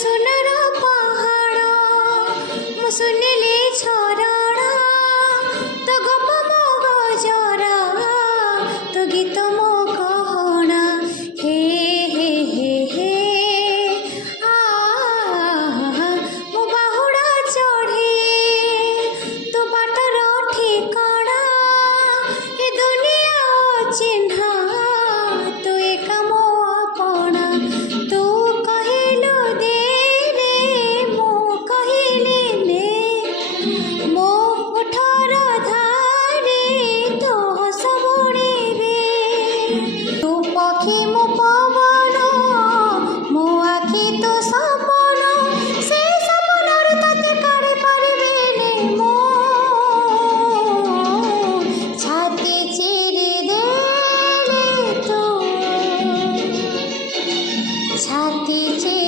सोनार पहाड़ मु सुनिली झरण तो गप मो गजरा तो गीत मो कहना हे हे हे हे मो बाहुड़ा चढ़े तो बाटर ठिकाना ए दुनिया चिन्हा तो एक मो अपना तू कहिलु दे रे मो कहिली ने मो उठर धारे तो सबुड़े तू पक्षी मो पवन मो आखि तो सपन से सपनर तते काढ़ी पारिबेनी मो छाती चिरी देले तू छाती चिरी